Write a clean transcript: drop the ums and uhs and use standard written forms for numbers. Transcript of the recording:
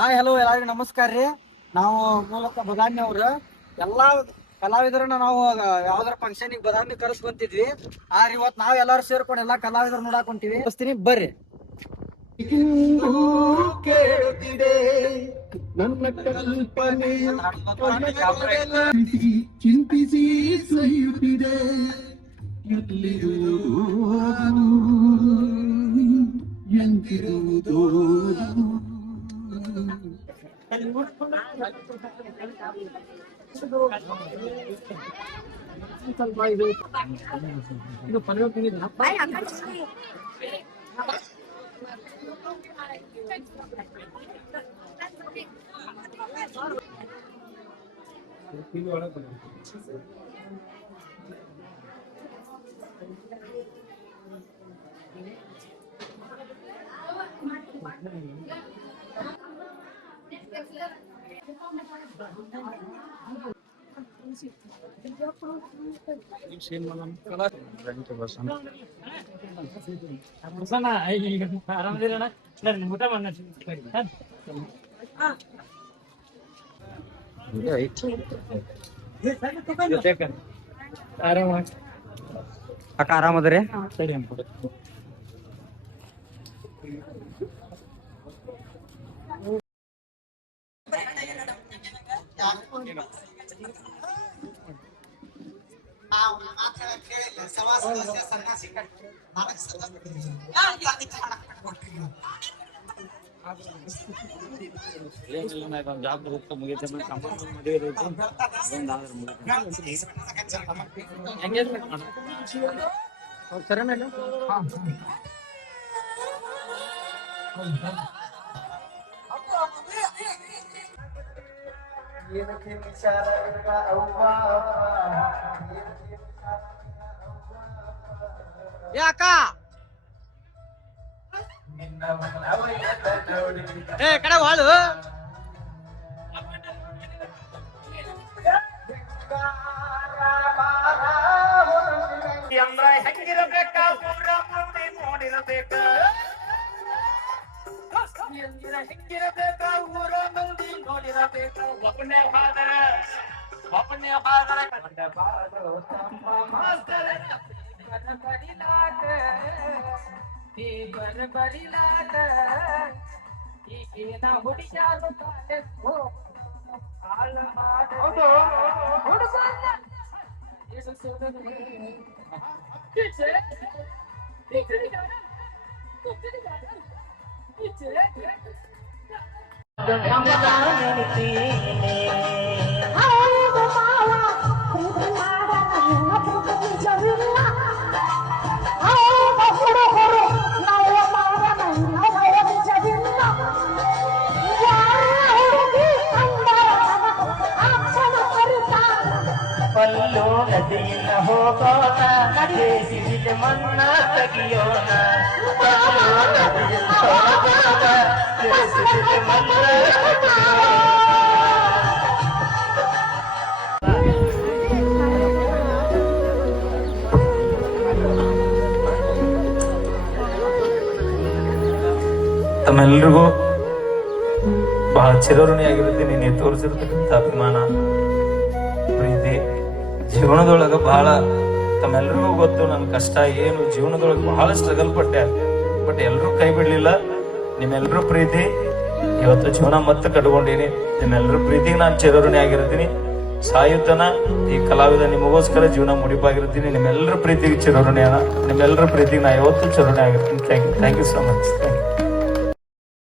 Hi hello ಎಲ್ಲರಿಗೂ ನಮಸ್ಕಾರ ರೀ. ನಾವು ಮೂಲತಃ ಬದಾಮಿ ಅವ್ರು. ಎಲ್ಲಾ ಕಲಾವಿದರನ್ನ ನಾವು ಯಾವ್ದಾರ ಫಂಕ್ಷನಿಗೆ ಬದಾಮಿ ಕರೆಸ್ಕೊಂತಿದ್ವಿ. ಆದ್ರೆ ಇವತ್ತು ನಾವ್ ಎಲ್ಲಾರು ಸೇರ್ಕೊಂಡು ಎಲ್ಲಾ ಕಲಾವಿದರು ನೋಡಾಕೊಂತೀವಿ. ಬರ್ರಿ. ಕೇಳುತ್ತಿದೆ ನನ್ನ ಕಲ್ಪನೆ ಚಿಂತಿಸಿ ಸಹಿಯುತ್ತಿದೆ ಎಲ್ಲಿರುವುದು ಎಂದಿರುವುದು ಇದು ಅಕ್ಕ ಆರಾಮದ್ರಿ? ಜಾಬ್ ಮುಗಿದ ಎಂಗೇಜ್ಮೆಂಟ್ ಸರಿ ಯಾಕ ಕಡೆ ಹಾಳು ಅಂದ್ರ ಹೆಂಗಿರಬೇಕ ಊರ ಮಂದಿ ನೋಡಿರಬೇಕ ಹೆಂಗಿರಬೇಕ ಊರ ಮಂದಿ ನೋಡಿರಬೇಕ ಒಬ್ಬನೇ ಹಾದರ ಬರಿಲಾಟ ಈಗೇನ ಹುಡುಗಾರು ಪಲ್ಲು ನದಿಯಿಂದ ಹೋಗೋಣ ದೇಶಿದ ಮನ್ನ ತೆಗಿಯೋಣ ಪಲ್ಲು ನದಿಯಿಂದ ಹೋಗೋಣ ದೇಶಿದ ಮನ್ನ ತಮ್ಮೆಲ್ರಿಗೂ ಬಹಳ ಚಿರಋಣಿಯಾಗಿರುತ್ತೆ. ನೀನು ತೋರಿಸಿರ್ತಕ್ಕಂಥ ಅಭಿಮಾನ ಪ್ರೀತಿ ಜೀವನದೊಳಗ ಬಹಳ ತಮ್ಮೆಲ್ರಿಗೂ ಗೊತ್ತು. ನನ್ನ ಕಷ್ಟ ಏನು ಜೀವನದೊಳಗೆ ಬಹಳ ಸ್ಟ್ರಗಲ್ ಪಟ್ಟೆ, ಬಟ್ ಎಲ್ರೂ ಕೈ ಬಿಡ್ಲಿಲ್ಲ. ನಿಮ್ಮೆಲ್ಲರೂ ಪ್ರೀತಿ ಇವತ್ತು ಜೀವನ ಮತ್ತೆ ಕಟ್ಕೊಂಡೀನಿ. ನಿಮ್ಮೆಲ್ಲರೂ ಪ್ರೀತಿಗೆ ನಾನು ಚಿರಋಣಿ ಆಗಿರ್ತೀನಿ. ಸಾಯುತ್ತನ ಈ ಕಲಾವಿದ ನಿಮಗೋಸ್ಕರ ಜೀವನ ಮುಡಿಪಾಗಿರ್ತೀನಿ. ನಿಮ್ಮೆಲ್ಲರ ಪ್ರೀತಿಗೆ ಚಿರಋಣಿ ಅದ. ನಿಮ್ಮೆಲ್ಲರ ಪ್ರೀತಿಗೆ ನಾ ಯಾವತ್ತೂ ಚಿರಋಣಿ ಆಗಿರ್ತೀನಿ. Thank you so much. Thank you.